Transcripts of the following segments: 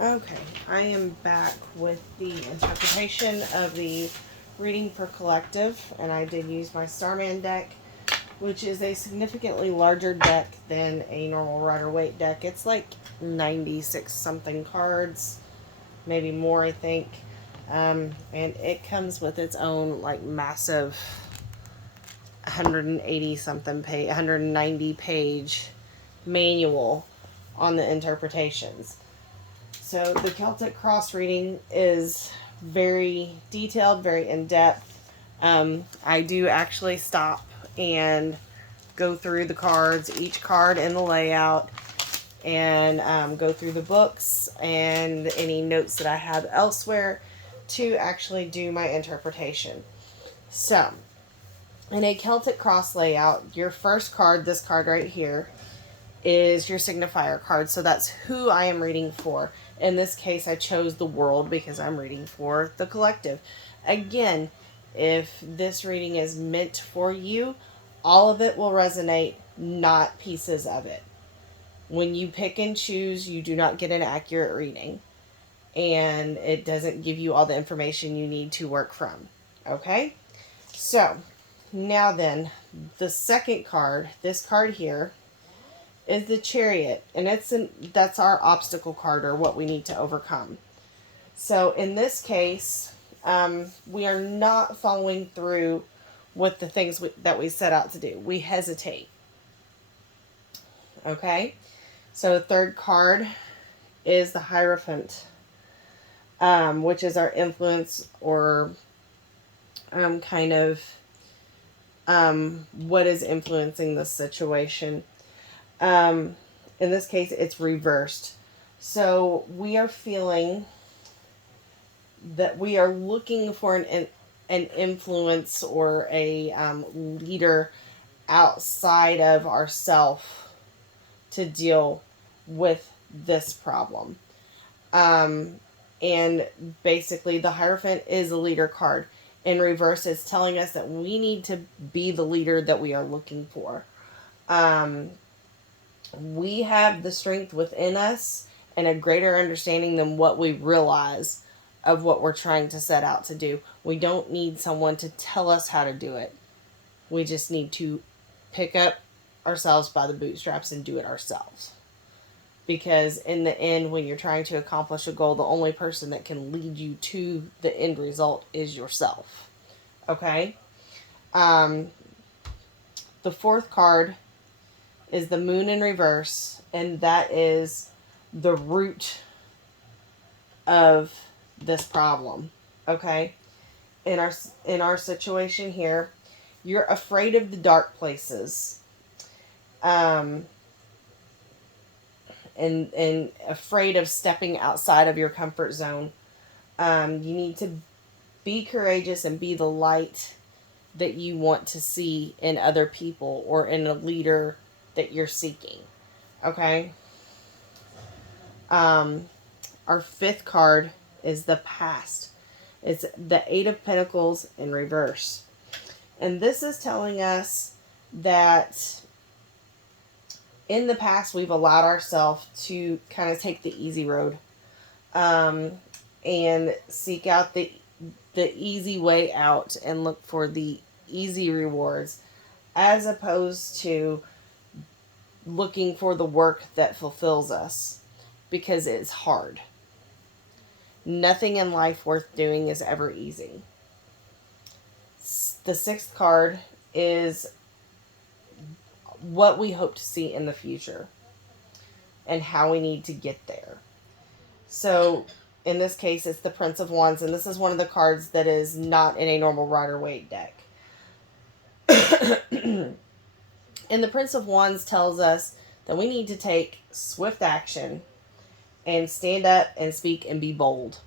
Okay, I am back with the interpretation of the reading for collective, and I did use my Starman deck, which is a significantly larger deck than a normal Rider-Waite deck. It's like 96 something cards, maybe more, I think. And it comes with its own like massive 180 something page, 190 page manual on the interpretations. So the Celtic cross reading is very detailed, very in depth. I do actually stop and go through the cards, each card in the layout, and go through the books and any notes that I have elsewhere to actually do my interpretation. So, in a Celtic cross layout, your first card, this card right here, is your signifier card. So that's who I am reading for. In this case, I chose the world because I'm reading for the collective. Again, if this reading is meant for you, all of it will resonate, not pieces of it. When you pick and choose, you do not get an accurate reading. And it doesn't give you all the information you need to work from. Okay? So, now then, the second card, this card here, is the Chariot, and that's our obstacle card, or what we need to overcome. So in this case, we are not following through with the things that we set out to do. We hesitate. Okay, so the third card is the Hierophant, which is our influence, or kind of what is influencing the situation. In this case, it's reversed. So we are feeling that we are looking for an influence or a leader outside of ourself to deal with this problem. And basically, the Hierophant is a leader card. In reverse, it's telling us that we need to be the leader that we are looking for. We have the strength within us and a greater understanding than what we realize of what we're trying to set out to do. We don't need someone to tell us how to do it. We just need to pick up ourselves by the bootstraps and do it ourselves. Because in the end, when you're trying to accomplish a goal, the only person that can lead you to the end result is yourself. Okay? The fourth card is the Moon in reverse, and that is the root of this problem. Okay? In our situation here, you're afraid of the dark places. And afraid of stepping outside of your comfort zone. You need to be courageous and be the light that you want to see in other people or in a leader that you're seeking. Okay? Our fifth card is the past. It's the Eight of Pentacles in reverse. And this is telling us that in the past, we've allowed ourselves to kind of take the easy road and seek out the easy way out and look for the easy rewards, as opposed to looking for the work that fulfills us, because it's hard. Nothing in life worth doing is ever easy. The sixth card is what we hope to see in the future and how we need to get there. So in this case, it's the Prince of Wands, and this is one of the cards that is not in a normal Rider-Waite deck. And the Prince of Wands tells us that we need to take swift action and stand up and speak and be bold.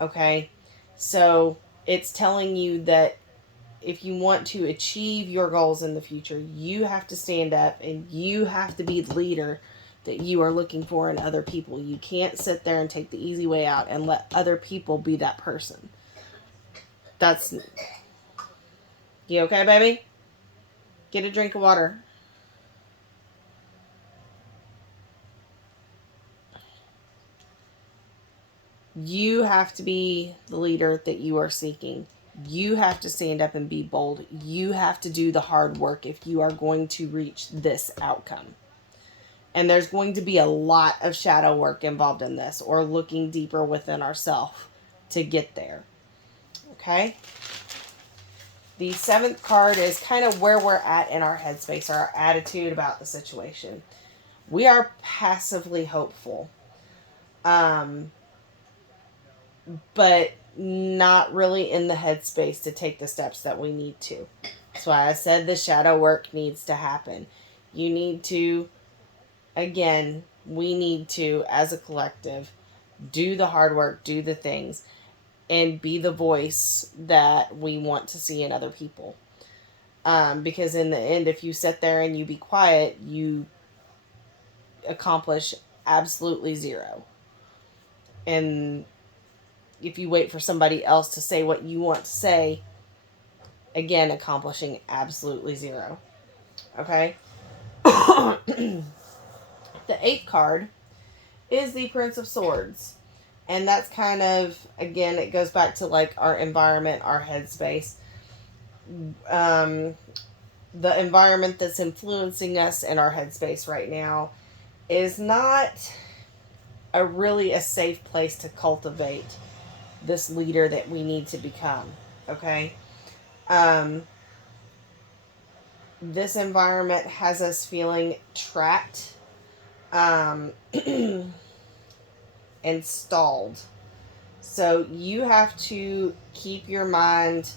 Okay? So it's telling you that if you want to achieve your goals in the future, you have to stand up and you have to be the leader that you are looking for in other people. You can't sit there and take the easy way out and let other people be that person. That's... You okay, baby? Get a drink of water. You have to be the leader that you are seeking. You have to stand up and be bold. You have to do the hard work if you are going to reach this outcome. And there's going to be a lot of shadow work involved in this, or looking deeper within ourselves to get there. Okay? The 7th card is kind of where we're at in our headspace, our attitude about the situation. We are passively hopeful. But not really in the headspace to take the steps that we need to. That's why I said the shadow work needs to happen. You need to, again, we need to, as a collective, do the hard work, do the things, and be the voice that we want to see in other people. Because in the end, if you sit there and you be quiet, you accomplish absolutely zero. And if you wait for somebody else to say what you want to say, again, accomplishing absolutely zero. Okay? The 8th card is the Prince of Swords. And that's kind of, again, it goes back to like our environment, our headspace. The environment that's influencing us in our headspace right now is not really a safe place to cultivate this leader that we need to become. Okay? This environment has us feeling trapped and stalled. So you have to keep your mind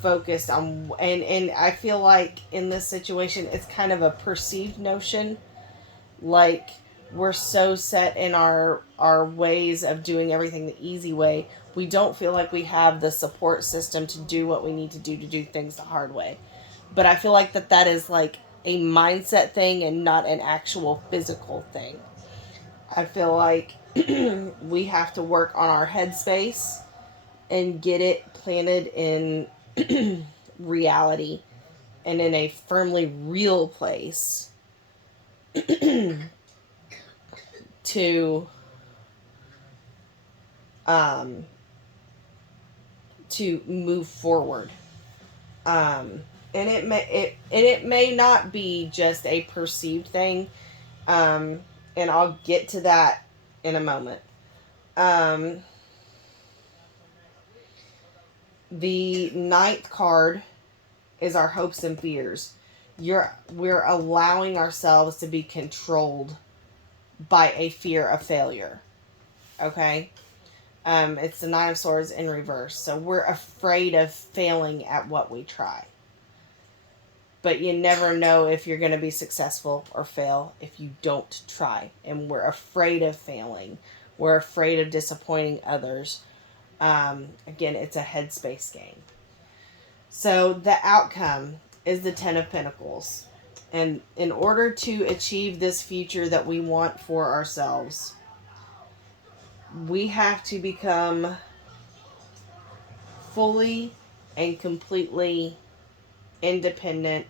focused on, and I feel like in this situation it's kind of a perceived notion, like we're so set in our ways of doing everything the easy way, we don't feel like we have the support system to do what we need to do things the hard way. But I feel like that is like a mindset thing and not an actual physical thing. I feel like we have to work on our headspace and get it planted in reality and in a firmly real place to move forward. And it may not be just a perceived thing. And I'll get to that in a moment. The 9th card is our hopes and fears. We're allowing ourselves to be controlled by a fear of failure. Okay? It's the 9 of Swords in reverse. So we're afraid of failing at what we try. But you never know if you're going to be successful or fail if you don't try. And we're afraid of failing. We're afraid of disappointing others. Again, it's a headspace game. So the outcome is the 10 of Pentacles. And in order to achieve this future that we want for ourselves, we have to become fully and completely independent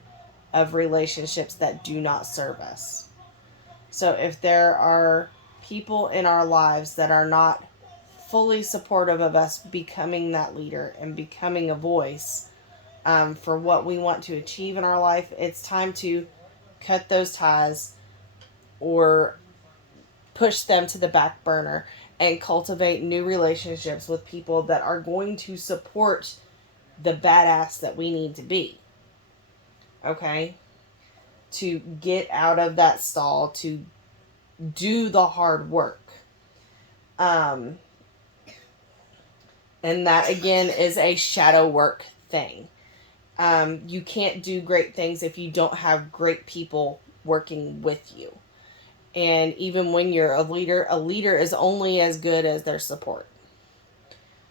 of relationships that do not serve us. So if there are people in our lives that are not fully supportive of us becoming that leader and becoming a voice for what we want to achieve in our life, it's time to cut those ties or push them to the back burner and cultivate new relationships with people that are going to support the badass that we need to be. Okay? To get out of that stall, to do the hard work. And that, again, is a shadow work thing. You can't do great things if you don't have great people working with you. And even when you're a leader is only as good as their support.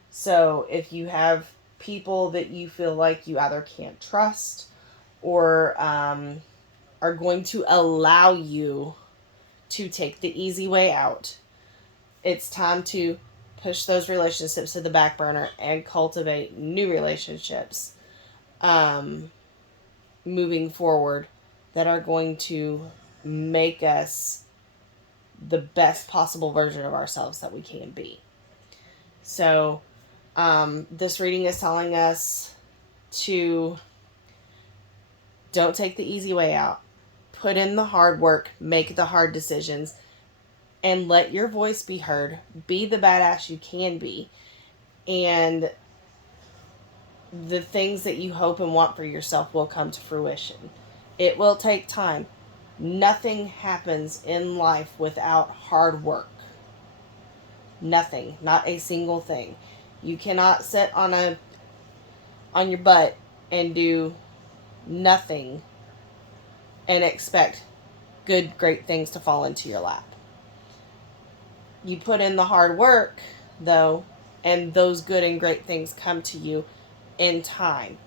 So if you have people that you feel like you either can't trust or are going to allow you to take the easy way out, it's time to push those relationships to the back burner and cultivate new relationships moving forward that are going to make us the best possible version of ourselves that we can be. So this reading is telling us to don't take the easy way out. Put in the hard work, make the hard decisions, and let your voice be heard. Be the badass you can be. And the things that you hope and want for yourself will come to fruition. It will take time. Nothing happens in life without hard work. Nothing. Not a single thing. You cannot sit on your butt and do nothing and expect good, great things to fall into your lap. You put in the hard work, though, and those good and great things come to you in time.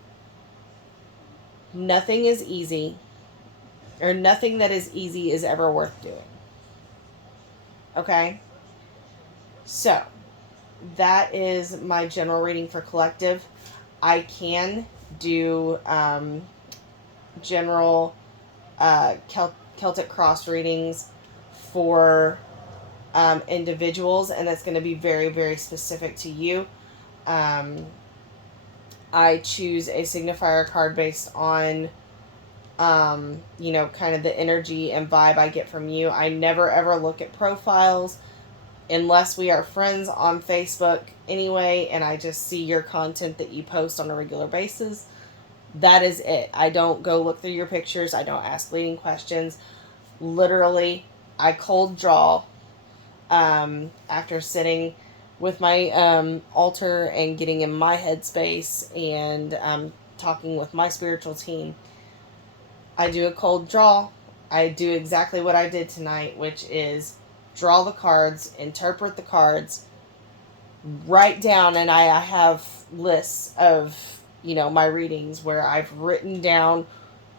Nothing is easy, or nothing that is easy is ever worth doing. Okay? So, that is my general reading for collective. I can do general Celtic cross readings for individuals, and that's going to be very, very specific to you. I choose a signifier card based on, kind of the energy and vibe I get from you. I never ever look at profiles unless we are friends on Facebook anyway, and I just see your content that you post on a regular basis. That is it. I don't go look through your pictures. I don't ask leading questions. Literally, I cold draw after sitting with my altar and getting in my headspace and talking with my spiritual team. I do a cold draw. I do exactly what I did tonight, which is draw the cards, interpret the cards, write down, and I have lists of, my readings where I've written down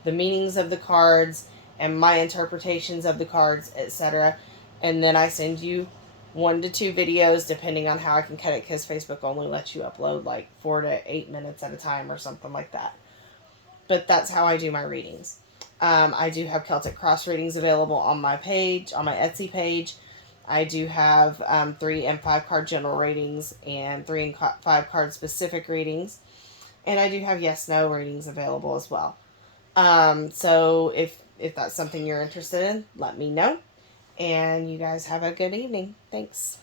the meanings of the cards and my interpretations of the cards, etc. And then I send you 1 to 2 videos, depending on how I can cut it, because Facebook only lets you upload like 4 to 8 minutes at a time or something like that. But that's how I do my readings. I do have Celtic cross readings available on my page, on my Etsy page. I do have 3 and 5 card general readings and 3 and 5 card specific readings. And I do have yes/no readings available as well. So if that's something you're interested in, let me know. And you guys have a good evening. Thanks.